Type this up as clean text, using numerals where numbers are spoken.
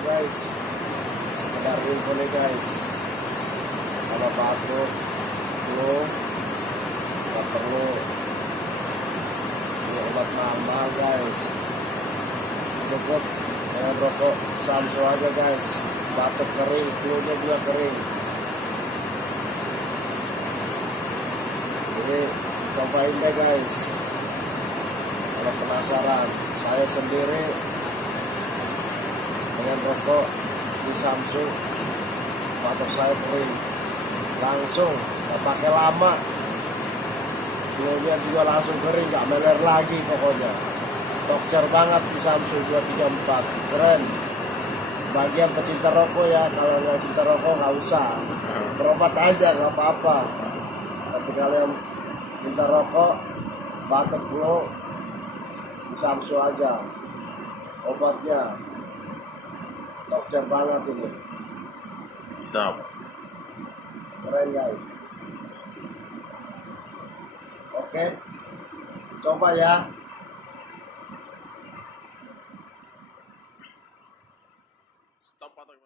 guys, sekedar info nih guys, kalau batuk, flu, nggak perlu ini obat mahal guys, cukup dengan rokok Samsu aja guys, batuk kering, flu-nya juga kering. Jadi cobain deh guys, kalau penasaran. Saya sendiri dengan rokok di Samsu, batuk saya kering langsung, nggak pakai lama, flu-nya juga langsung kering, nggak meler lagi pokoknya. Tokcer banget di Samsu 234, keren. Bagi yang pecinta rokok ya, kalau nggak cinta rokok nggak usah, berobat aja nggak apa-apa. Tapi kalau yang cinta rokok, batuk flu, di Samsu aja, obatnya tokcer banget ini, Bisa. keren guys. Oke, coba ya. Stop atau gimana?